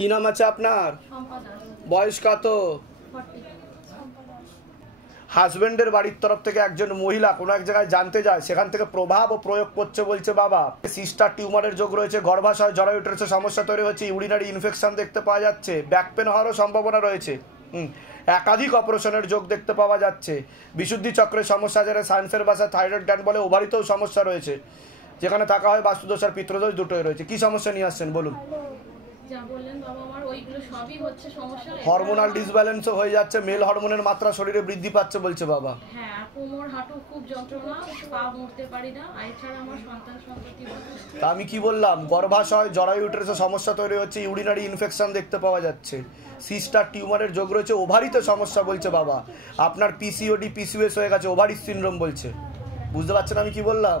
কি নাম আছে আপনার? বয়স কত? হাজবেন্ডের বাড়ির তরফ থেকে একজন মহিলা কোনো এক জায়গায় জানতে যায়, সেখান থেকে প্রভাব ও প্রয়োগ করছে বলছে বাবা। সিস্টার টিউমারের যোগ রয়েছে, গর্ভাশয় জরায়ু ইউটেরাসে সমস্যা তৈরি হচ্ছে, ইউরিনারি ইনফেকশন দেখতে পাওয়া যাচ্ছে, ব্যাক পেন হওয়ারও সম্ভাবনা রয়েছে, একাধিক অপারেশনের যোগ দেখতে পাওয়া যাচ্ছে, বিশুদ্ধি চক্রের সমস্যা, যারা সাইন্সের ভাষা থাইরয়েড গ্ল্যান্ড বলে, ওভারিতেও সমস্যা রয়েছে, যেখানে থাকা হয় বাস্তুদোষ আর পিত্রদোষ দুটোই রয়েছে। কি সমস্যা নিয়ে আসছেন বলুন? হরমোনাল ডিসব্যালেন্সও হয়ে যাচ্ছে, মেল হরমোনের মাত্রা শরীরে বৃদ্ধি পাচ্ছে বলছে বাবা। তা আমি কি বললাম, গর্ভাশয় জরায়ু ইউটেরাসে সমস্যা তৈরি হচ্ছে, ইউরিনারি ইনফেকশন দেখতে পাওয়া যাচ্ছে, সিস্টার টিউমারের যোগ রয়েছে, ওভারিতে সমস্যা বলছে বাবা। আপনার পিসিওডি পিসিওএস হয়ে গেছে, ওভারিস সিনড্রোম বলছে। বুঝতে পারছেন আমি কি বললাম?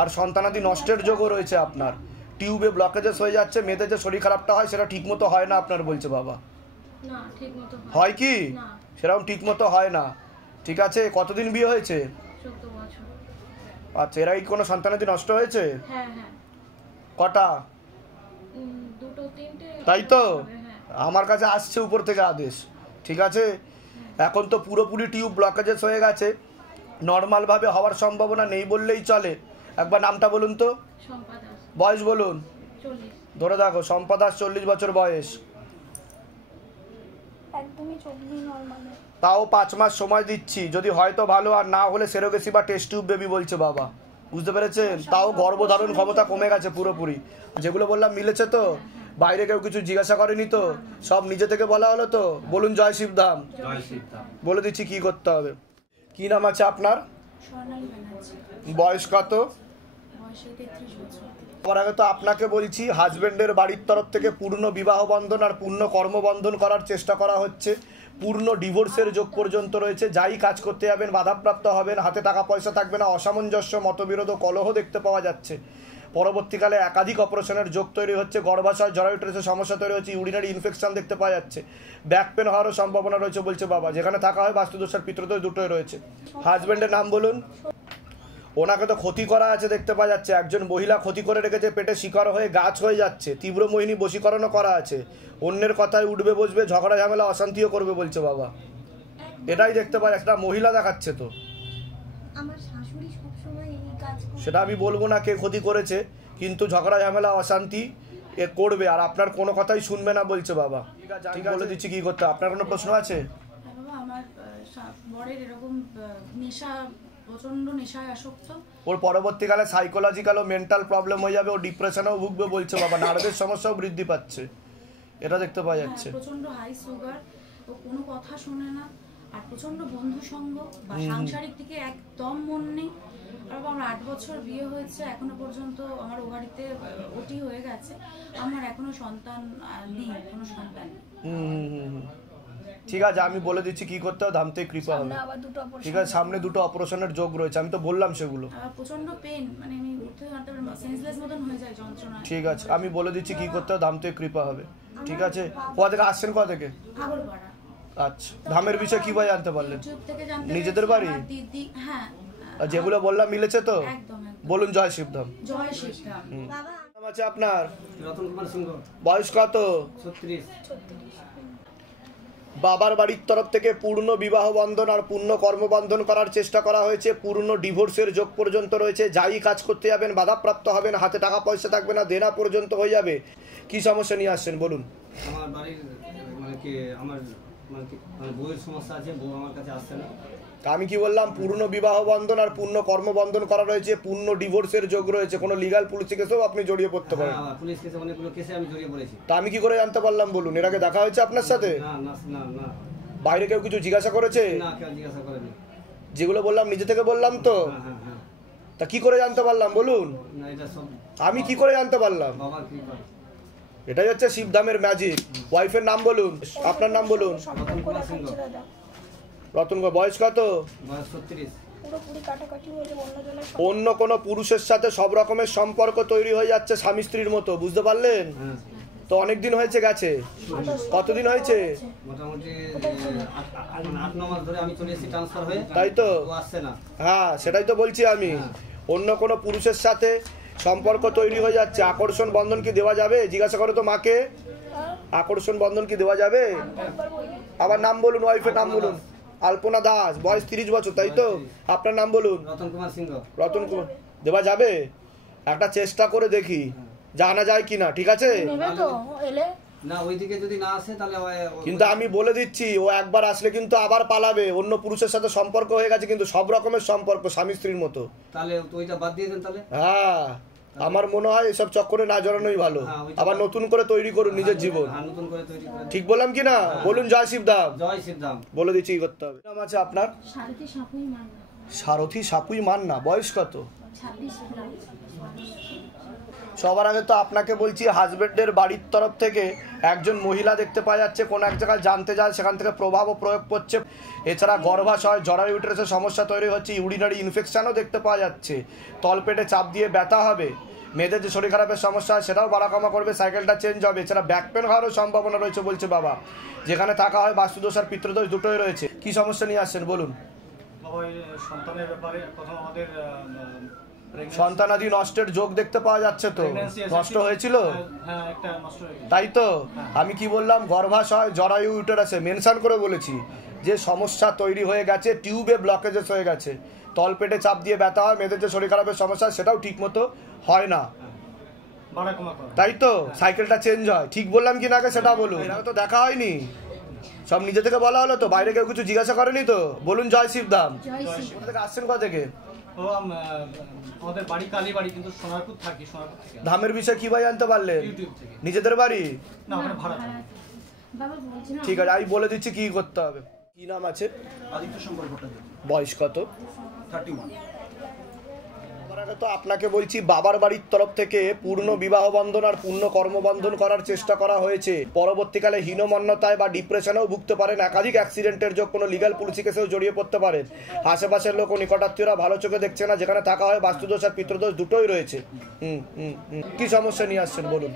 আর সন্তানাদি নষ্টের যোগও রয়েছে আপনার, টিউবে ব্লকেজেস হয়ে যাচ্ছে, মেয়েদের যে শরীর খারাপটা হয় সেটা ঠিক মতো হয় না আপনার বলছে বাবা। হয় কি সেরকম ঠিক মতো হয় না? ঠিক আছে, কতদিন বিয়ে হয়েছে? আচ্ছা, এরা কি কোনো সন্তানাদি নষ্ট হয়েছে? কটা? তাই তো আমার কাছে আসছে উপর থেকে আদেশ। ঠিক আছে, এখন তো পুরোপুরি টিউব ব্লকেজেস হয়ে গেছে, নর্মাল ভাবে হওয়ার সম্ভাবনা নেই বললেই চলে। একবার নামটা বলুন তো, বয়স বলুন। ধরে দেখো, শম্পা দাস, 40 বছর বয়স, তাও 5 মাস সময় দিচ্ছি, যদি হয়তো ভালো, আর না হলে সেরোগেসি বা টেস্ট টিউব বেবি বলছে বাবা। বুঝতে পেরেছেন? তাও গর্ভধারণ ক্ষমতা কমে গেছে পুরোপুরি। যেগুলো বললাম মিলেছে তো? বাইরে কেউ কিছু জিজ্ঞাসা করেনি তো? সব নিজে থেকে বলা হলো তো? বলুন জয় শিবধাম। বলে দিচ্ছি কি করতে হবে। কি নাম আছে আপনার? বয়স কত? তার আগে তো আপনাকে বলছি, হাজবেন্ডের বাড়ির তরফ থেকে পূর্ণ বিবাহ বন্ধন আর পূর্ণ কর্মবন্ধন করার চেষ্টা করা হচ্ছে, পূর্ণ ডিভোর্সের যোগ পর্যন্ত রয়েছে, যাই কাজ করতে যাবেন বাধাপ্রাপ্ত হবেন, হাতে টাকা পয়সা থাকবে না, অসামঞ্জস্য, মতবিরোধ, কলহ দেখতে পাওয়া যাচ্ছে। পরবর্তীকালে একাধিক অপারেশনের যোগ তৈরি হচ্ছে, গর্ভাশয় জরায়ু ইউটেরাসে সমস্যা তৈরি হচ্ছে, ইউরিনারি ইনফেকশন দেখতে পাওয়া যাচ্ছে, ব্যাক পেন হওয়ারও সম্ভাবনা রয়েছে বলছে বাবা, যেখানে থাকা হয় বাস্তুদোষ আর পিতৃদোষ দুটোই রয়েছে। হাজবেন্ডের নাম বলুন। ওনাকে তো ক্ষতি করা আছে দেখতে পাওয়া যাচ্ছে, একজন মহিলা ক্ষতি করে রেখেছে, পেটে শিকার হয়ে গাছ হয়ে যাচ্ছে, তীব্র মোহিনী বশীকরণও করা আছে, অন্যের কথায় উঠবে বসবে, ঝগড়া ঝামেলা অশান্তিও করবে বলছে বাবা। এটাই দেখতে পাওয়া যাচ্ছে, একটা মহিলা দেখাচ্ছে তো। সেটা আমি বলবো না কে ক্ষতি করেছে, কিন্তু ঝগড়া ঝামেলা অশান্তি এ করবে, আর আপনার কোনো কথাই শুনবে না বলছে বাবা। ঠিক আছে, বলে দিচ্ছি কি করতে। আপনার কোনো প্রশ্ন আছে? আমার বরের এরকম নেশা, প্রচন্ড নেশায় আসক্ত, ওর পরবর্তীকালে সাইকোলজিক্যাল ও মেন্টাল প্রবলেম হয়ে যাবে, ও ডিপ্রেশনেও ভুগবে বলছে বাবা, নার্ভের সমস্যাও বৃদ্ধি পাচ্ছে, এটা দেখতে পাওয়া যাচ্ছে। প্রচন্ড হাই সুগার, ও কোনো কথা শোনে না, আর প্রচন্ড বন্ধু সঙ্গ বা সাংসারিক দিকে একদম মন নেই। আর আমার 8 বছর বিয়ে হয়েছে, এখনো পর্যন্ত আমার ওভারিতে ওটি হয়ে গেছে, আমার এখনো সন্তান নেই, কোনো সন্তান। ঠিক আছে, আমি বলে দিচ্ছি কি করতে হবে, ধামতে কৃপা হবে। ঠিক আছে, সামনে দুটো অপারেশনের যোগ রয়েছে, আমি তো বললাম সেগুলো। প্রচন্ড পেন, মানে আমি উঠতে হাঁটতে সেন্সলেস মতন হয়ে যায় যন্ত্রণা। ঠিক আছে, আমি বলে দিচ্ছি কি করতে হবে, ধামতে কৃপা হবে। ঠিক আছে, কোথা থেকে আসছেন? কোথা থেকে? আচ্ছা, ধামের বিষয়ে কি ভাই জানতে পারলেন? নিজেদের বাড়ি? হ্যাঁ, যেগুলো বললাম মিলেছে তো? বলুন জয় শিবধাম। জয় শিবধাম। নাম আছে আপনার? রতন কুমার সিংহ। বয়স কত? 36। বাবার বাড়ির তরফ থেকে পূর্ণ বিবাহ বন্ধন আর পূর্ণ কর্মবন্ধন করার চেষ্টা করা হয়েছে, পূর্ণ ডিভোর্সের যোগ পর্যন্ত রয়েছে, যাই কাজ করতে যাবেন বাধাপ্রাপ্ত হবেন, হাতে টাকা পয়সা থাকবে না, দেনা পর্যন্ত হয়ে যাবে। কি সমস্যা নিয়ে আসছেন বলুন? আমার বাড়ির আমার বউয়ের সমস্যা আছে, বউ আমার কাছে আসছে না। আমি কি বললাম, পূর্ণ বিবাহ বন্ধন আর পূর্ণ কর্মবন্ধন করা রয়েছে, পূর্ণ ডিভোর্সের যোগ রয়েছে, কোনো লিগাল পুলিশ কেসেও আপনি জড়িয়ে পড়তে পারেন। পুলিশ কেসে, অনেকগুলো কেসে আমি জড়িয়ে পড়েছি। তা আমি কি করে জানতে পারলাম বলুন? এর আগে দেখা হয়েছে আপনার সাথে? না না না না। বাইরে কেউ কিছু জিজ্ঞাসা করেছে? না, কেউ জিজ্ঞাসা করেনি। যেগুলো বললাম নিজে থেকে বললাম তো? হ্যাঁ হ্যাঁ। তা কি করে জানতে পারলাম বলুন? না, এটা সব আমি কি করে জানতে পারলাম? বাবার কৃপা। এটাই হচ্ছে শিবধামের ম্যাজিক। ওয়াইফের নাম বলুন, আপনার নাম বলুন। রতন কুমার সিংহ। রতন, বয়স কত? বয়স 36। অন্য কোন পুরুষের সাথে সব রকমের সম্পর্ক তৈরি হয়ে যাচ্ছে, স্বামী স্ত্রীর মতো, বুঝতে পারলেন তো? অনেকদিন হয়েছে গেছে, কতদিন হয়েছে? মোটামুটি 8-9 মাস ধরে আমি চলে এসেছি ট্রান্সফার হয়ে, তাই তো? আসছে না। হ্যাঁ, সেটাই তো বলছি আমি। অন্য কোন পুরুষের সাথে সম্পর্ক তৈরি হয়ে যাচ্ছে, আকর্ষণ বন্ধন কি দেওয়া যাবে? জিজ্ঞাসা করো তো মাকে। আকর্ষণ বন্ধন কি দেওয়া যাবে? আবার নাম বলুন, ওয়াইফের নাম বলুন। আলপনা দাস, বয়স 30 বছর, তাই তো? আপনার নাম বলুন। রতন কুমার সিংহ। রতন কুমার। দেওয়া যাবে? একটা চেষ্টা করে দেখি জানা যায় কিনা, ঠিক আছে? না ওইদিকে যদি না আসে তাহলে কিন্তু আমি বলে দিচ্ছি, ও একবার আসলে কিন্তু আবার পালাবে, অন্য পুরুষের সাথে সম্পর্ক হয়ে গেছে, কিন্তু সব রকমের সম্পর্ক, স্বামী স্ত্রীর মতো। তাহলে ওইটা বাদ দিয়ে দেন তাহলে। হ্যাঁ, আমার মনে হয় এসব চক্করে না জড়ানোই ভালো। আবার নতুন করে তৈরি করুন নিজের জীবন। নতুন করে তৈরি করে। ঠিক বললাম কি না? বলুন জয় শিবধাম। জয় শিবধাম। বলে দিচ্ছি কি করতে হবে। নাম আছে আপনার? সারথী সাপুই মান্না। বয়স কত? সবার আগে তো আপনাকে বলছি, হাজবেন্ডের বাড়ির তরফ থেকে একজন মহিলা দেখতে পাওয়া যাচ্ছে, কোন এক জায়গায় জানতে যায়, সেখান থেকে প্রভাবও প্রয়োগ করছে। এছাড়া গর্ভাশয়, জরায়ু ইউটেরাসের সমস্যা তৈরি হচ্ছে, ইউরিনারি ইনফেকশনও দেখতে পাওয়া যাচ্ছে, তলপেটে চাপ দিয়ে ব্যথা হবে, মেয়েদের যে শরীর খারাপের সমস্যা সেটাও বাড়া কমা করবে, সাইকেলটা চেঞ্জ হবে। এছাড়া ব্যাক পেন হওয়ারও সম্ভাবনা রয়েছে বলছে বাবা। যেখানে থাকা হয় বাস্তুদোষ আর পিতৃদোষ দুটোই রয়েছে। কি সমস্যা নিয়ে আসছেন বলুন? সন্তানের ব্যাপারে প্রথম আমাদের সন্তানাদি নষ্টের যোগ দেখতে পাওয়া যাচ্ছে। তো নষ্ট হয়েছিল? হ্যাঁ, একটা নষ্ট হয়ে গেছে। তাই তো আমি কি বললাম, গর্ভাশয় জরায়ু ইউটেরাসে মেনশন করে বলেছি যে সমস্যা তৈরি হয়ে গেছে, টিউবে ব্লকেজেস হয়ে গেছে, তলপেটে চাপ দিয়ে ব্যথা হয়, মেয়েদের যে শরীর খারাপের সমস্যা সেটাও ঠিক মতো হয় না, তাই তো? সাইকেলটা চেঞ্জ হয়। ঠিক বললাম কি না আগে সেটা বলুন। এরা তো দেখা হয়নি, সব নিজে থেকে বলা হলো তো, বাইরে কেউ কিছু জিজ্ঞাসা করেনি তো? বলুন জয় শিবধাম। কোথা থেকে আসছেন, কোথা থেকে? আমাদের বাড়ি কালীবাড়ি, কিন্তু সোনারপুর থাকি, সোনারপুর থেকে। ধামের বিষয়ে কি ভাই জানতে পারলেন? ইউটিউব থেকে। নিজেদের বাড়ি? না, আমরা ভাড়া থাকি। ঠিক আছে, আমি বলে দিচ্ছি কি করতে হবে। কি নাম আছে? আদিত্য শঙ্কর ভট্টাচার্য। বয়স কত? 31। তো আপনাকে বলছি, বাবার বাড়ির তরফ থেকে পূর্ণ বিবাহ বন্ধন আর পূর্ণ কর্মবন্ধন করার চেষ্টা করা হয়েছে। পরবর্তীকালে হীনমন্যতায় বা ডিপ্রেশনেও ভুগতে পারেন, একাধিক অ্যাক্সিডেন্টের যোগ, কোনো লিগ্যাল পুলিশি কেসেও জড়িয়ে পড়তে পারেন। আশেপাশের লোক ও নিকটাত্মীয়রা ভালো চোখে দেখছে না, যেখানে থাকা হয় বাস্তুদোষ আর পিতৃদোষ দুটোই রয়েছে। কি সমস্যা নিয়ে আসছেন বলুন?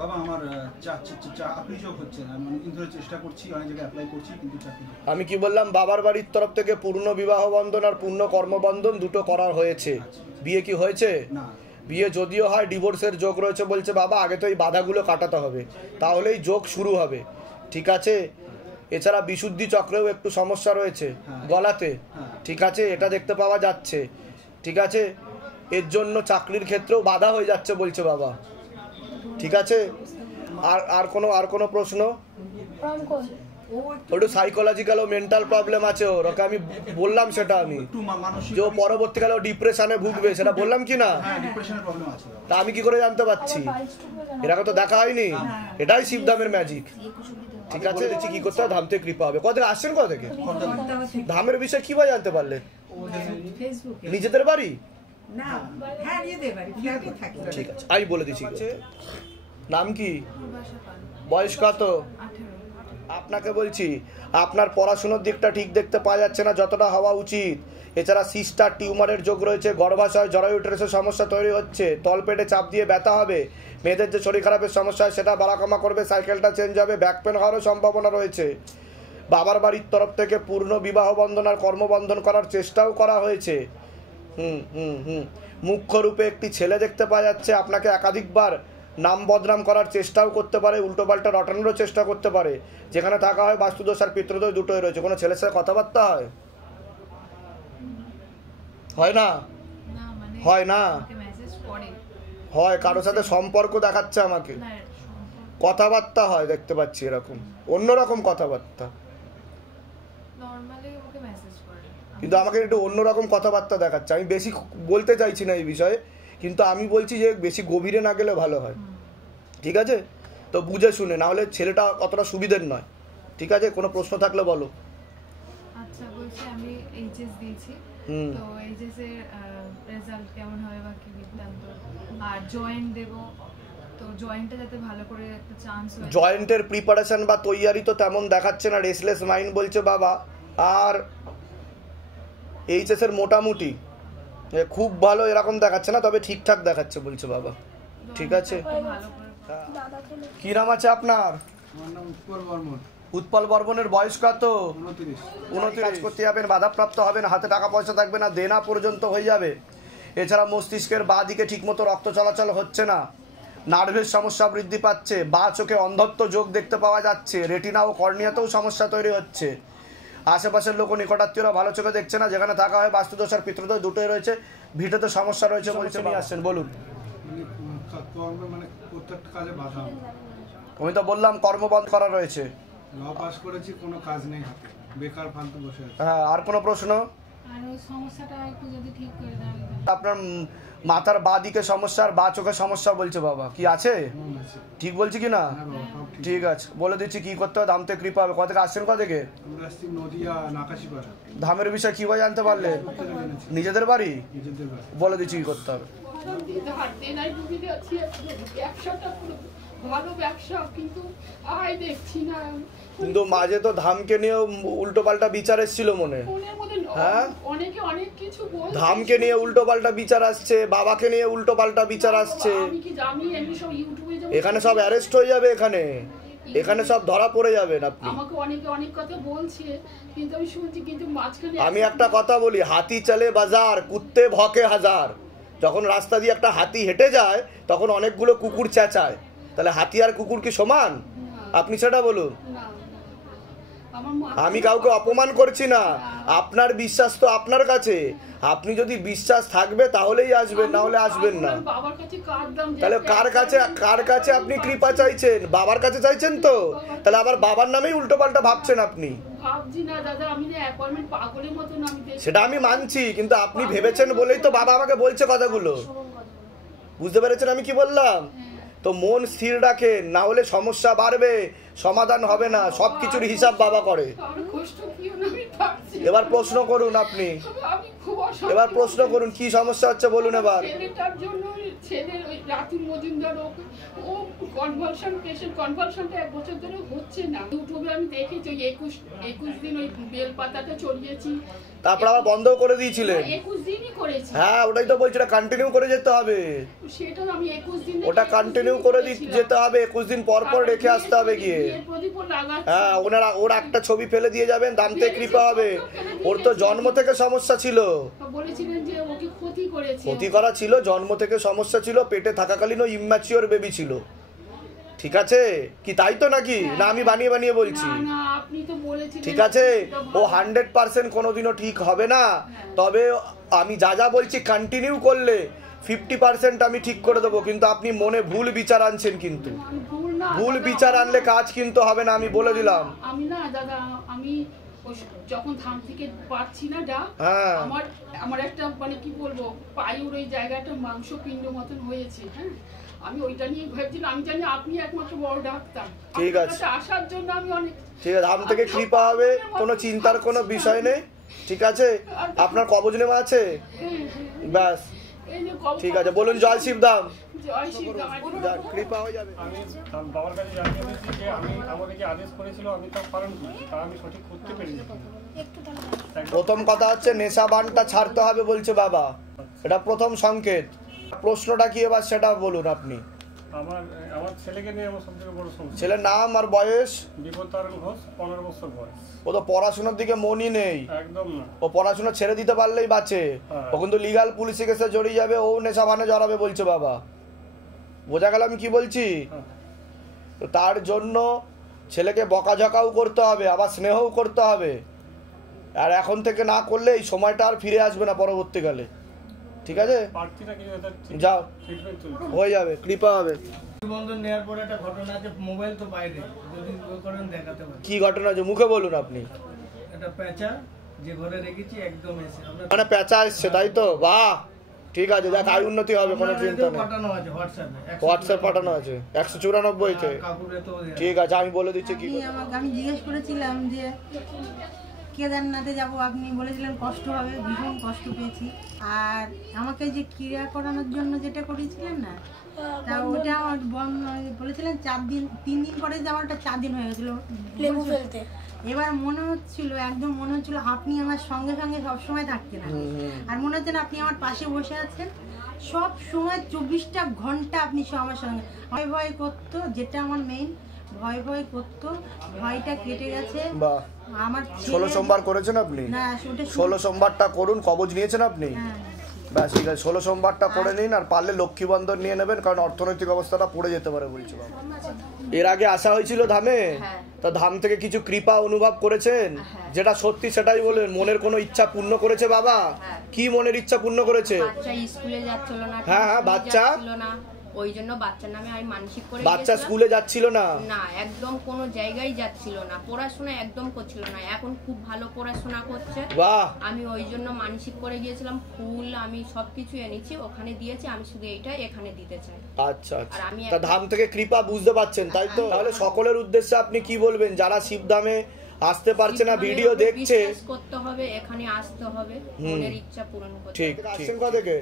বাবা, আমার চাকরি যোগ হচ্ছে না, আমি অনেকদিন ধরে চেষ্টা করছি, অনেক জায়গায় অ্যাপ্লাই করছি, কিন্তু চাকরি। আমি কি বললাম, বাবার বাড়ির তরফ থেকে পূর্ণ বিবাহ বন্ধন আর পূর্ণ কর্মবন্ধন দুটো করার হয়েছে। বিয়ে কি হয়েছে? না। বিয়ে যদিও হয়, ডিভোর্সের যোগ রয়েছে বলছে বাবা। আগে তো এই বাধাগুলো কাটাতে হবে, তাহলেই যোগ শুরু হবে, ঠিক আছে? এছাড়া বিশুদ্ধি চক্রেও একটু সমস্যা রয়েছে, গলাতে, ঠিক আছে? এটা দেখতে পাওয়া যাচ্ছে, ঠিক আছে? এর জন্য চাকরির ক্ষেত্রেও বাধা হয়ে যাচ্ছে বলছে বাবা, ঠিক আছে? আর কোনো প্রশ্ন? একটু সাইকোলজিক্যাল ও মেন্টাল প্রবলেম আছে ওর, ওকে আমি বললাম সেটা, আমি যে পরবর্তীকালে পরিবর্তীকালে ভুগবে, সেটা বললাম কি না? তা আমি কি করে জানতে পারছি? এরকম তো দেখা হয়নি। এটাই শিবধামের ম্যাজিক, ঠিক আছে? দেখছি কি করতে হবে, ধাম থেকে কৃপা হবে। কোথা থেকে আসছেন? কোথা থেকে? ধামের বিষয়ে কি ভাই জানতে পারলেন? নিজেদের বাড়ি? ঠিক আছে, আমি বলে দিচ্ছি। নাম কি? বয়স কত? আপনাকে বলছি, আপনার পড়াশোনার দিকটা ঠিক দেখতে পাওয়া যাচ্ছে না যতটা হওয়া উচিত। এছাড়া সিস্টার টিউমারের যোগ রয়েছে, গর্ভাশয় জরায়ু ইউটেরাসের সমস্যা তৈরি হচ্ছে, তলপেটে চাপ দিয়ে ব্যথা হবে, মেয়েদের যে শরীর খারাপের সমস্যা সেটা বাড়া কমা করবে, সাইকেলটা চেঞ্জ হবে, ব্যাক পেন হওয়ারও সম্ভাবনা রয়েছে। বাবার বাড়ির তরফ থেকে পূর্ণ বিবাহ বন্ধন আর কর্মবন্ধন করার চেষ্টাও করা হয়েছে। মুখ্য রূপে একটি ছেলে দেখতে পাওয়া যাচ্ছে। আপনাকে একাধিকবার নাম বদনাম করার চেষ্টাও করতে পারে, উল্টোপাল্টা রটানোরও চেষ্টা করতে পারে। যেখানে থাকা হয় বাস্তুদোষ আর পিতৃদোষ দুটোই রয়েছে। কোনো ছেলের সাথে কথাবার্তা হয় না? হয় না? হয়, কারোর সাথে সম্পর্ক দেখাচ্ছে আমাকে, কথাবার্তা হয় দেখতে পাচ্ছি, এরকম অন্যরকম কথাবার্তা, কিন্তু আমাকে একটু অন্যরকম কথাবার্তা দেখাচ্ছে। আমি বেশি বলতে চাইছি না এই বিষয়ে, কিন্তু আমি বলছি যে বেশি গভীরে না গেলে ভালো হয়, ঠিক আছে? তো বুঝে শুনে, না হলে ছেলেটা অতটা সুবিধের নয়, ঠিক আছে? কোনো প্রশ্ন থাকলে বলো। আচ্ছা, বলছি আমি এইচএস দিয়েছি, তো এইচএস এর রেজাল্ট কেমন হবে বা কি বৃত্তান্ত, আর জয়েন্ট দেব, তো জয়েন্টটা যাতে ভালো করে একটা চান্স হয়। জয়েন্টের প্রিপারেশন বা তৈয়ারি তো তেমন দেখাচ্ছে না, রেসলেস মাইন্ড বলছে বাবা। আর এইচএস এর মোটামুটি খুব ভালো এরকম দেখাচ্ছে না, তবে ঠিকঠাক দেখাচ্ছে বলছে বাবা, ঠিক আছে? কি নাম আছে আপনার? উৎপল বর্মনের। বয়স কত? 29। কাজ করতে যাবেন, বাধাপ্রাপ্ত হবেন, হাতে টাকা পয়সা থাকবে না, দেনা পর্যন্ত হয়ে যাবে। এছাড়া মস্তিষ্কের বাঁ দিকে ঠিকমতো রক্ত চলাচল হচ্ছে না, নার্ভের সমস্যা বৃদ্ধি পাচ্ছে, বা চোখে অন্ধত্ব যোগ দেখতে পাওয়া যাচ্ছে, রেটিনা ও কর্নিয়াতেও সমস্যা তৈরি হচ্ছে, আশেপাশের লোক নিকটাত্মীয়রা ভালো চোখে দেখছে না, যেখানে থাকা হয় বাস্তুদোষ আর পিতৃদোষ দুটোই রয়েছে, ভিটেতে সমস্যা রয়েছে বলছে নিয়ে আসছেন। বলুন। মানে প্রত্যেকটা কাজে বাধা। আমি তো বললাম কর্ম বন্ধ করা রয়েছে। ল পাস করেছি, কোনো কাজ নেই হাতে, বেকার ফালতু বসে আছি। হ্যাঁ, আর কোনো প্রশ্ন? আর ওই সমস্যাটা একটু যদি ঠিক করে দেন। আপনার মাথার বা দিকে সমস্যা আর বা চোখের সমস্যা বলছে বাবা, কি আছে? ঠিক বলছি কি না? হ্যাঁ বাবা, সব ঠিক। ঠিক আছে, বলে দিচ্ছি কি করতে হবে। ধাম থেকে কৃপা হবে। কোথা থেকে আসছেন? কোথা থেকে? আমরা আসছি নদিয়া নাকাশিপাড়া। ধামের বিষয় কিভাবে জানতে পারলেন? উত্তরে জেনেছি, নিজেদের বাড়ি? নিজেদের বাড়ি। বলে দিচ্ছি কি করতে হবে। ব্যবসাটা পুরো ভালো ব্যবসা, কিন্তু আয় দেখছি না। কিন্তু মাঝে তো ধামকে নিয়ে উল্টো পাল্টা বিচার এসেছিল মনে। ফোনের মধ্যে হ্যাঁ? অনেকে অনেক কিছু বলছে। ধামকে নিয়ে উল্টো পাল্টা বিচার আসছে, বাবাকে নিয়ে উল্টো পাল্টা বিচার আসছে। আমি কি জানি, এমনি সব ইউটিউবে যেমন এখানে সব অ্যারেস্ট হয়ে যাবে, এখানে সব ধরা পড়ে যাবেন আপনি। আমাকে অনেকে অনেক কথা বলছে, কিন্তু আমি শুনছি, কিন্তু মাঝখানে আমি একটা কথা বলি, হাতি চলে বাজার, কুত্তে ভকে হাজার। যখন রাস্তা দিয়ে একটা হাতি হেঁটে যায় তখন অনেকগুলো কুকুর চেঁচায়, তাহলে হাতি আর কুকুর কি সমান? আপনি সেটা বলুন। না, আমার আমি কাউকে অপমান করছি না, আপনার বিশ্বাস তো আপনার কাছে। আপনি যদি বিশ্বাস থাকবে তাহলেই আসবেন, না হলে আসবেন না। বাবার কাছে কাঁদলাম যে তাহলে কার কাছে আপনি কৃপা চাইছেন? বাবার কাছে চাইছেন তো? তাহলে আবার বাবার নামেই উল্টো পাল্টা ভাবছেন আপনি। ভাবছি না দাদা, আমি না অ্যাপয়েন্টমেন্ট পাগলের মতন আমি দেখি। সেটা আমি মানছি, কিন্তু আপনি ভেবেছেন বলেই তো বাবা আমাকে বলছে কথাগুলো। বুঝতে পেরেছেন আমি কি বললাম? তো মন স্থির রাখেন, না হলে সমস্যা বাড়বে, সমাধান হবে না। সবকিছুর হিসাব বাবা করে। আমার কষ্ট কি না আমি পারছি। এবার প্রশ্ন করুন আপনি, আমি খুব অশান্তি। এবার প্রশ্ন করুন কি সমস্যা হচ্ছে বলুন এবার। ছেলেটার জন্য ছেলের ওই রাতুল মজুমদার ও কনভালশন পেশেন্ট, কনভালশনটা 1 বছর ধরে হচ্ছে না। ইউটিউবে আমি দেখেছি ওই 21 দিন ওই বেল পাতাটা চড়িয়েছি, তারপর আবার বন্ধ করে দিয়েছিলেন। 21 দিনই করেছি। হ্যাঁ, ওটাই তো বলছি, কন্টিনিউ করে যেতে হবে। সেটা আমি 21 দিন ওটা কন্টিনিউ করে যেতে হবে, 21 দিন পর পর রেখে আসতে হবে গিয়ে। হ্যাঁ, ওর একটা ছবি ফেলে দিয়ে যাবেন, দান্তে কৃপা হবে। ওর তো জন্ম থেকে সমস্যা ছিল, বলেছিলেন যে ওকে ক্ষতি করেছে। ক্ষতি করা ছিল, জন্ম থেকে সমস্যা ছিল, পেটে থাকাকালীন ও ইম্যাচিওর বেবি ছিল। ঠিক আছে কি? তাই তো নাকি? না আমি বানিয়ে বানিয়ে বলছি? না, আপনি তো বলেছিলেন। ঠিক আছে, ও 100% কোনোদিনও ঠিক হবে না। তবে আমি যা বলছি কন্টিনিউ করলে 50% আমি ঠিক করে দেবো। কিন্তু আপনি মনে ভুল বিচার আনছেন, কিন্তু ভুল বিচার আনলে কাজ কিন্তু হবে না, আমি বলে দিলাম। আমি না দাদা, আমি যখন ধাম থেকে পাচ্ছি না ডাক, হ্যাঁ, আমার একটা মানে কি বলবো, পায়ুর ওই জায়গাটা মাংস পিণ্ড মতন হয়েছে। হ্যাঁ, আমি ওইটা নিয়ে ভাবছিলাম। আমি জানি আপনি একমাত্র বড় ডাক্তার। ঠিক আছে, আসার জন্য আমি অনেক ঠিক আছে, ধাম থেকে কৃপা হবে, কোনো চিন্তার কোনো বিষয় নেই। ঠিক আছে, আপনার কবজ নেওয়া আছে? ব্যাস, ঠিক আছে, বলুন জয় শিবধাম। জয় শ্রীরাম। কৃপা হয়ে যাবে। আমি বাবার কাছে জানিয়ে দিয়েছি যে আমাকে যে আদেশ করেছিল আমি তা পালন করছি, তা আমি সঠিক করতে পেরেছি। প্রথম কথা হচ্ছে নেশা বানটা ছাড়তে হবে বলছে বাবা, এটা প্রথম সংকেত। প্রশ্নটা কি এবার সেটা বলুন আপনি। আমার ছেলেকে নিয়ে আমার সবথেকে বড় সমস্যা। ছেলের নাম আর বয়স? বিপত্তারণ ঘোষ, 15 বছর বয়স। ও তো পড়াশোনার দিকে মনই নেই, একদম না। ও পড়াশোনা ছেড়ে দিতে পারলেই বাঁচে। ও কিন্তু লিগাল পুলিশে কেসে জড়িয়ে যাবে, ও নেশা ভানে জড়াবে বলছে বাবা। বোঝা গেল আমি কি বলছি? তো তার জন্য ছেলেকে বকাঝকাও করতে হবে, আবার স্নেহও করতে হবে। আর এখন থেকে না করলে এই সময়টা আর ফিরে আসবে না পরবর্তীকালে। ঠিক আছে, যাও, হয়ে যাবে, কৃপা হবে। বন্ধন নেওয়ার পরে একটা ঘটনা আছে, মোবাইল তো বাইরে, যদি করেন দেখাতে পারি। কি ঘটনা আছে মুখে বলুন আপনি। একটা পেঁচা যে ঘরে রেখেছি একদম এসে মানে পেঁচা এসছে, তাই তো? বাহ, ঠিক আছে, দেখ আয় উন্নতি হবে, কোনো চিন্তা নেই। পাঠানো আছে হোয়াটসঅ্যাপে, হোয়াটসঅ্যাপ পাঠানো আছে 194-তে। ঠিক আছে, আমি বলে দিচ্ছি কি। আমি জিজ্ঞেস করেছিলাম যে কেদারনাথে যাব, আপনি বলেছিলেন কষ্ট হবে, ভীষণ কষ্ট পেয়েছি। আর আমাকে যে ক্রিয়া করানোর জন্য যেটা করেছিলেন না, তা ওটা আমার বলেছিলেন 3 দিন পরে যে আমার ওটা 4 দিন হয়ে গেছিলো লেবু ফেলতে। এবার মনে হচ্ছিল, একদম মনে হচ্ছিল আপনি আমার সঙ্গে সঙ্গে সবসময় থাকতেন, আর মনে হচ্ছে না আপনি আমার পাশে বসে আছেন সব সময়, 24টা ঘন্টা আপনি আমার সঙ্গে। ভয় করতো, যেটা আমার মেইন ভয় করতো, ভয়টা কেটে গেছে। আমার 16 সোমবার করেছেন আপনি? না, 16 সোমবারটা করুন। কবজ নিয়েছেন আপনি? ব্যাস ঠিক আছে, 16 সোমবারটা করে নিন, আর পারলে লক্ষ্মী বন্ধন নিয়ে নেবেন, কারণ অর্থনৈতিক অবস্থাটা পড়ে যেতে পারে বলছি বাবা। এর আগে আসা হয়েছিল ধামে, তা ধাম থেকে কিছু কৃপা অনুভব করেছেন? যেটা সত্যি সেটাই বলেন। মনের কোনো ইচ্ছা পূর্ণ করেছে বাবা? কি মনের ইচ্ছা পূর্ণ করেছে? বাচ্চা স্কুলে যাচ্ছিল না। হ্যাঁ, বাচ্চা ওই জন্য বাচ্চার নামে আমি মানসিক করে বাচ্চা স্কুলে যাচ্ছিল না? না, একদম কোনো জায়গায় যাচ্ছিল না, পড়াশোনা একদম করছিল না। এখন খুব ভালো পড়াশোনা করছে। বাহ। আমি ওই জন্য মানসিক করে গিয়েছিলাম, ফুল আমি সবকিছু এনেছি, ওখানে দিয়েছি। আমি শুধু এইটা এখানে দিতে চাই। আচ্ছা আচ্ছা, তা ধাম থেকে কৃপা বুঝতে পারছেন তাই তো? তাহলে সকলের উদ্দেশ্যে আপনি কি বলবেন যারা শিবধামে আসতে পারছে না, ভিডিও দেখছে? বিশ্বাস করতে হবে, এখানে আসতে হবে, মনের ইচ্ছা পূরণ করতে। ঠিক। আসছেন কোথা থেকে?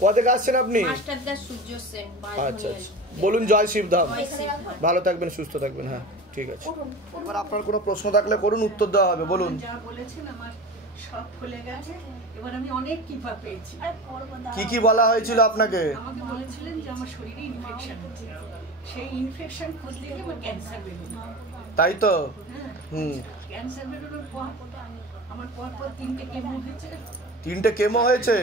কোথা থেকে আসছেন আপনি? মাস্টারদার সূর্য সেন। আচ্ছা আচ্ছা, বলুন জয় শিবধাম। ভালো থাকবেন, সুস্থ থাকবেন। হ্যাঁ ঠিক আছে। এবার আপনার কোনো প্রশ্ন থাকলে করুন, উত্তর দেওয়া হবে। বলুন। যা বলেছেন আমার সব খুলে গেছে, এবার আমি অনেক কৃপা পেয়েছি। কি কি বলা হয়েছিল আপনাকে? আমাকে বলেছিলেন যে আমার শরীরে ইনফেকশন হচ্ছে, সেই ইনফেকশন খুঁজতে গিয়ে আমার ক্যান্সার বেরোলো। তাই তো? ক্যান্সার বেরোনোর পর আমার পর 3টে কেমো হয়েছে। 3টে কেমো হয়েছে?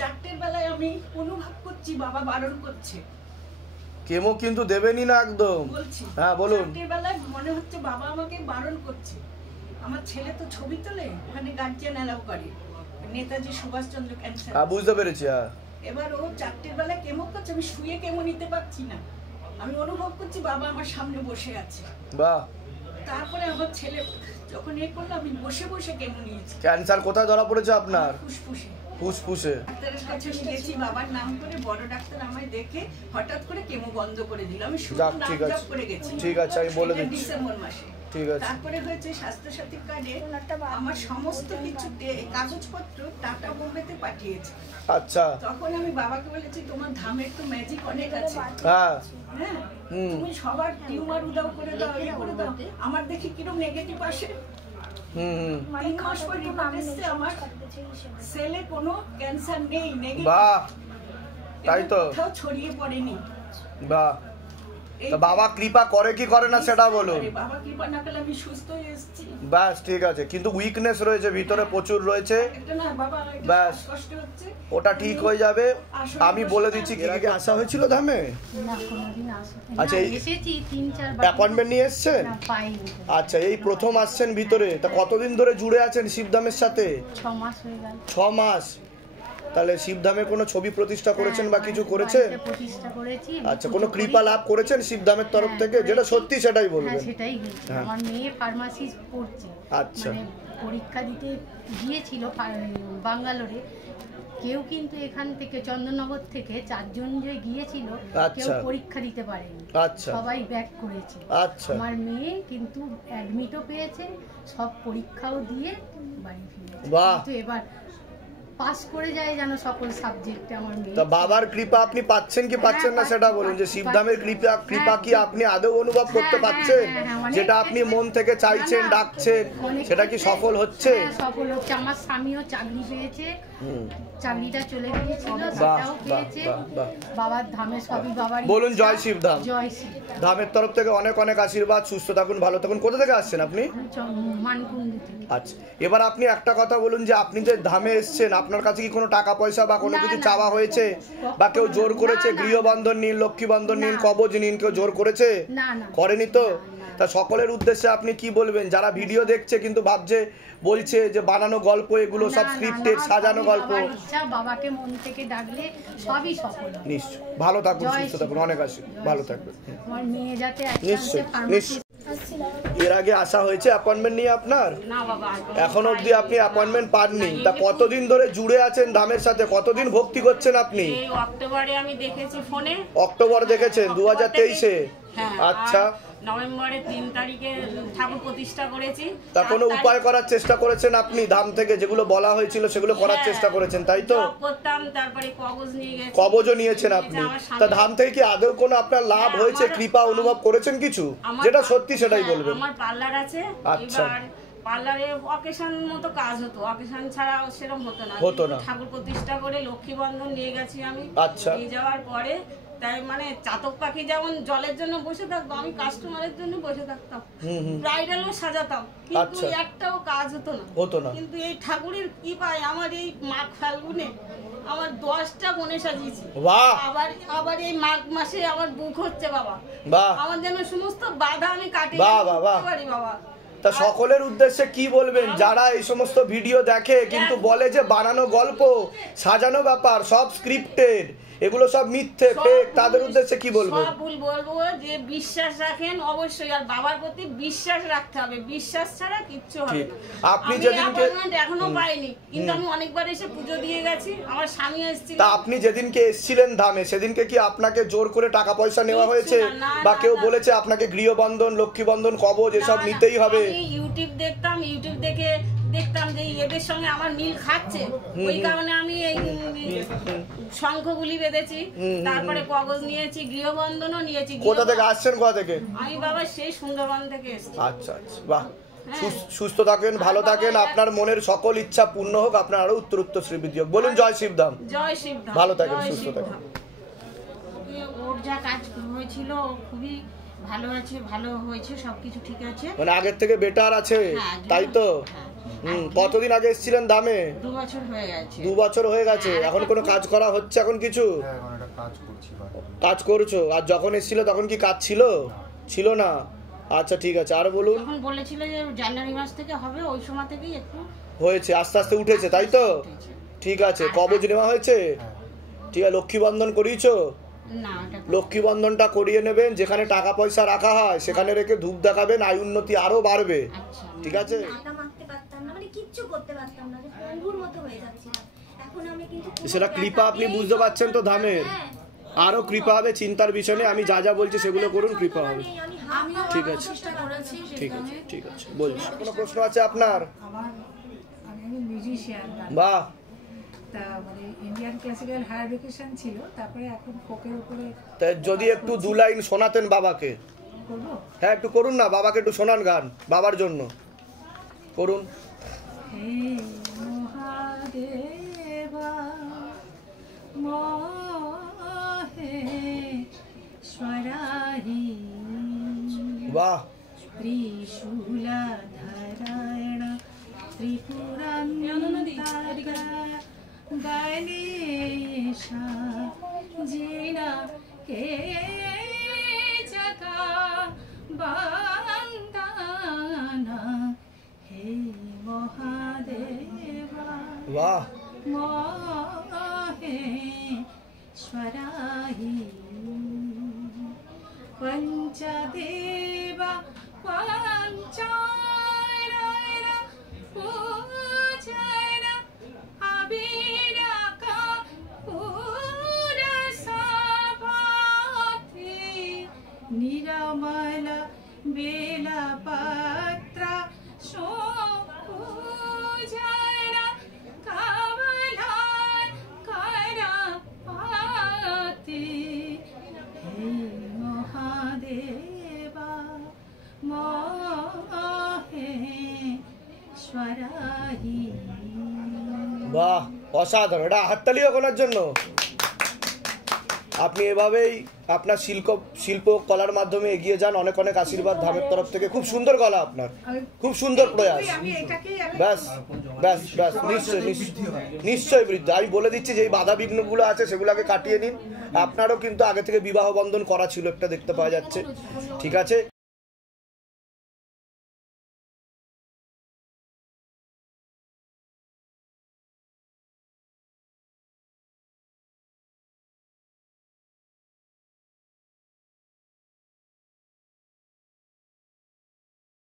4টের বেলায় আমি অনুভব করছি বাবা বারণ করছে। কেমো কিন্তু দেবেনই না একদম। হ্যাঁ বলুন। 4টের বেলায় মনে হচ্ছে বাবা আমাকে বারণ করছে। আমার ছেলে তো ছবি তোলে, ওখানে গার্জিয়ান অ্যালাউ করে, নেতাজি সুভাষচন্দ্র ক্যান্সার। হ্যাঁ বুঝতে পেরেছি। হ্যাঁ, এবার ও 4টের বেলায় কেমো করছে, আমি শুয়ে কেমো নিতে পারছি না। আমি অনুভব করছি বাবা আমার সামনে বসে আছে। বাহ। তারপরে আমার ছেলে যখন করলো, আমি বসে বসে কেমো নিয়েছি। ক্যান্সার কোথায় ধরা পড়েছে আপনার? ফুসফুসে। ফুসফুসে। ডাক্তারের কাছে গেছি বাবার নাম করে, বড় ডাক্তার আমায় দেখে হঠাৎ করে কেমো বন্ধ করে দিল। আমি শুধু নাম জপ করে গেছি। ঠিক আছে, আমি বলে দিচ্ছি। ডিসেম্বর মাসে। ঠিক আছে। তারপরে হয়েছে স্বাস্থ্য সাথী কার্ডে আমার সমস্ত কিছু কাগজপত্র টাটা বোম্বেতে পাঠিয়েছে। আচ্ছা। তখন আমি বাবাকে বলেছি তোমার ধামের তো ম্যাজিক অনেক আছে। হ্যাঁ। হ্যাঁ, তুমি সবার টিউমার উদাও করে দাও, এই করে দাও। আমার দেখি কিরকম নেগেটিভ আসে। 3 মাস পর রিপোর্ট এসেছে আমার সেলে কোনো ক্যান্সার নেই, নেগেটিভ। বাহ, তাই তো? কোথাও ছড়িয়ে পড়েনি। বাহ। তা বাবা কৃপা করে কি করে না সেটা বলুন। বাবা কৃপা না করলে আমি সুস্থ হয়ে এসেছি। ব্যাস ঠিক আছে, কিন্তু উইকনেস রয়েছে ভিতরে, প্রচুর রয়েছে। ব্যাস ওটা ঠিক হয়ে যাবে। আমি বলে দিচ্ছি। এর আগে আসা হয়েছিল ধামে? আচ্ছা, এসেছি 3-4 বার। অ্যাপয়েন্টমেন্ট নিয়ে এসেছেন? আচ্ছা, এই প্রথম আসছেন ভিতরে। তা কতদিন ধরে জুড়ে আছেন শিবধামের সাথে? 6 মাস হয়ে গেল। 6 মাস। তাহলে শিবধামে কোনো ছবি প্রতিষ্ঠা করেছেন বা কিছু করেছেন? প্রতিষ্ঠা করেছি। আচ্ছা, কোনো কৃপা লাভ করেছেন শিবধামের তরফ থেকে? যেটা সত্যি সেটাই বলবেন। সেটাই। আমার মেয়ে ফার্মাসি পড়ছে। আচ্ছা। পরীক্ষা দিতে গিয়েছিল বাঙ্গালোরে। কেউ কিন্তু এখান থেকে চন্দননগর থেকে 4 জন যে গিয়েছিল, কেউ পরীক্ষা দিতে পারেনি। আচ্ছা। সবাই ব্যাক করেছে। আচ্ছা। আমার মেয়ে কিন্তু অ্যাডমিটও পেয়েছে, সব পরীক্ষাও দিয়ে বাড়ি ফিরেছে। কিন্তু এবার পাস করে যায় যেন সকল সাবজেক্টে আমার মেয়ে। তা বাবার কৃপা আপনি পাচ্ছেন কি পাচ্ছেন না সেটা বলুন। যে শিবধামের কৃপা কি আপনি আদৌ অনুভব করতে পাচ্ছেন? যেটা আপনি মন থেকে চাইছেন, ডাকছেন, সেটা কি সফল হচ্ছে? সফল হচ্ছে। আমার স্বামীও চাকরি পেয়েছে, চাকরিটা চলে গিয়েছিল, সেটাও পেয়েছে। বাবার ধামে সবই বাবার। বলুন জয় শিবধাম। জয় শিব ধামের তরফ থেকে অনেক অনেক আশীর্বাদ। সুস্থ থাকুন, ভালো থাকুন। কোথা থেকে আসছেন আপনি? মানকুণ্ডু থেকে। আচ্ছা, এবার আপনি একটা কথা বলুন, যে আপনি যে ধামে এসেছেন, আপনার কাছে কি কোনো টাকা পয়সা বা কোনো কিছু চাওয়া হয়েছে, বা কেউ জোর করেছে? গৃহবন্ধন নিন, লক্ষ্মী বন্ধন নিন, কবজ নিন, কেউ জোর করেছে? করেনি তো? তা সকলের উদ্দেশ্যে আপনি কি বলবেন যারা ভিডিও দেখছে কিন্তু ভাবছে, বলছে যে বানানো গল্প, এগুলো সব স্ক্রিপ্টেড সাজানো গল্প? বাবাকে মন থেকে ডাকলে সবই সফল। নিশ্চয়। ভালো থাকুন, সুস্থ থাকুন, অনেক আসি, ভালো থাকবেন। আমার মেয়ে যাতে নিশ্চয় নিশ্চয়। এর আগে আসা হয়েছে অ্যাপয়েন্টমেন্ট নিয়ে আপনার? না বাবা, এখন অবধি আপনি অ্যাপয়েন্টমেন্ট পাননি। তা কতদিন ধরে জুড়ে আছেন ধামের সাথে? কতদিন ভক্তি করছেন আপনি? এই অক্টোবরে আমি দেখেছি ফোনে। অক্টোবর দেখেছেন 2023-এ? আচ্ছা। নভেম্বরের 3 তারিখে ঠাকুর প্রতিষ্ঠা করেছি। তা কোনো উপায় করার চেষ্টা করেছেন আপনি? ধাম থেকে যেগুলো বলা হয়েছিল সেগুলো করার চেষ্টা করেছেন, তাই তো? করতাম, তারপরে কবজ নিয়ে গেছি। কবজও নিয়েছেন আপনি। তা ধাম থেকে কি আদৌ কোনো আপনার লাভ হয়েছে, কৃপা অনুভব করেছেন কিছু? যেটা সত্যি সেটাই বলবেন। আমার পার্লার আছে। আচ্ছা। এবার পার্লারে অকেশন মতো কাজ হতো, অকেশন ছাড়া সেরকম হতো না। ঠাকুর প্রতিষ্ঠা করে লক্ষ্মী বন্ধন নিয়ে গেছি আমি। আচ্ছা। নিয়ে যাওয়ার পরে তাই মানে চাতক পাখি যেমন জলের জন্য বসে থাকতো, আমি কাস্টমারের জন্য বসে থাকতাম, ব্রাইডালও সাজাতাম, কিন্তু একটাও কাজ হতো না। কিন্তু এই ঠাকুরের কৃপায় আমার এই মাঘ ফাল্গুনে আমার 10টা বোনে সাজিয়েছি। আবার এই মাঘ মাসে আমার বুক হচ্ছে বাবা, আমার যেন সমস্ত বাধা আমি কাটিয়ে পারি বাবা। তা সকলের উদ্দেশ্যে কি বলবেন যারা এই সমস্ত ভিডিও দেখে কিন্তু বলে যে বানানো গল্প, সাজানো ব্যাপার, সব স্ক্রিপ্টেড, এগুলো সব মিথ্যে, ফেক, তাদের উদ্দেশ্যে কি বলবো? সব ভুল বলবো যে বিশ্বাস রাখেন অবশ্যই, আর বাবার প্রতি বিশ্বাস রাখতে হবে, বিশ্বাস ছাড়া কিচ্ছু হবে না। আপনি যেদিনকে এখনো পাইনি, কিন্তু আমি অনেকবার এসে পুজো দিয়ে গেছি, আমার স্বামী এসেছিল। তা আপনি যেদিনকে এসেছিলেন ধামে, সেদিনকে কি আপনাকে জোর করে টাকা পয়সা নেওয়া হয়েছে, বা কেউ বলেছে আপনাকে গৃহবন্ধন, লক্ষ্মী বন্ধন, কবজ এসব নিতেই হবে? আমি ইউটিউব দেখতাম, ইউটিউব দেখে দেখতাম যে এদের সঙ্গে আমার মিল খাচ্ছে, ওই কারণে আমি এই শঙ্খগুলি বেঁধেছি, তারপরে কবজ নিয়েছি, গৃহবন্ধনও নিয়েছি। কোথা থেকে আসছেন? কোথা থেকে? আমি বাবা সেই সুন্দরবন থেকে এসেছি। আচ্ছা আচ্ছা, বাহ, সুস্থ থাকেন, ভালো থাকেন, আপনার মনের সকল ইচ্ছা পূর্ণ হোক, আপনার আরো উত্তর শ্রীবৃদ্ধি হোক। বলুন জয় শিবধাম। জয় শিবধাম। ভালো থাকেন, সুস্থ থাকেন। ওর যা কাজ হয়েছিল খুবই ভালো আছে, ভালো হয়েছে, সবকিছু ঠিক আছে, মানে আগের থেকে বেটার আছে, তাই তো? কতদিন আগে এসেছিলেন দামে? 2 বছর হয়ে গেছে। 2 বছর হয়ে গেছে। এখন কোনো কাজ করা হচ্ছে? এখন কিছু কাজ করছো? আর যখন এসেছিল তখন কি কাজ ছিল? ছিল না। আচ্ছা ঠিক আছে, আর বলুন। তখন বলেছিল যে জানুয়ারি মাস থেকে হবে, ওই সময় থেকেই একটু হয়েছে, আস্তে আস্তে উঠেছে, তাই তো? ঠিক আছে, কবজ নেওয়া হয়েছে? ঠিক আছে, লক্ষ্মী বন্ধন করিয়েছো? লক্ষ্মী বন্ধনটা করিয়ে নেবেন, যেখানে টাকা পয়সা রাখা হয় সেখানে রেখে ধূপ দেখাবেন, আয় উন্নতি আরো বাড়বে। ঠিক আছে? সেটা কৃপা, আপনি বুঝতে পারছেন তো ধামের? আরো কৃপা হবে, চিন্তার বিষয় নেই, আমি যা যা বলছি সেগুলো করুন, কৃপা হবে। ঠিক আছে, ঠিক আছে, ঠিক আছে, বলছি। কোনো প্রশ্ন আছে আপনার? আমি মিউজিশিয়ান, বাহ, তা মানে ইন্ডিয়ান ক্লাসিক্যাল হায়ার এডুকেশন ছিল, তারপরে এখন ফোকের উপরে। তাই যদি একটু 2 লাইন শোনাতেন বাবাকে। হ্যাঁ, একটু করুন না, বাবাকে একটু শোনান গান, বাবার জন্য করুন। হে মহাদেবা মহেশ্বরাহি, বাহ, ত্রিশূলধারায়ণ ত্রিপুরান্তারা গণেশা জিনা কে জগা বন্দনা, হে মহাদেবা বাহ, মহেশ্বরাহি, পঞ্চদেবা পঞ্চায়ন পূজন আবিরাকা পুরসভাতে, নিরমল বেলপত্র পূজন কমলান করপাতে, হে মহাদেবা মহেশ্বরাহি। বাহ, অসাধারণ। এটা হাততালিও করার জন্য। আপনি এভাবেই আপনার শিল্প কলার মাধ্যমে এগিয়ে যান, অনেক অনেক আশীর্বাদ ধামের তরফ থেকে। খুব সুন্দর গলা আপনার, খুব সুন্দর প্রয়াস। ব্যাস ব্যাস ব্যাস, নিশ্চয়ই নিশ্চয়ই বৃদ্ধ। আমি বলে দিচ্ছি যে এই বাধা বিঘ্নগুলো আছে সেগুলোকে কাটিয়ে নিন। আপনারও কিন্তু আগে থেকে বিবাহ বন্ধন করা ছিল, একটা দেখতে পাওয়া যাচ্ছে। ঠিক আছে।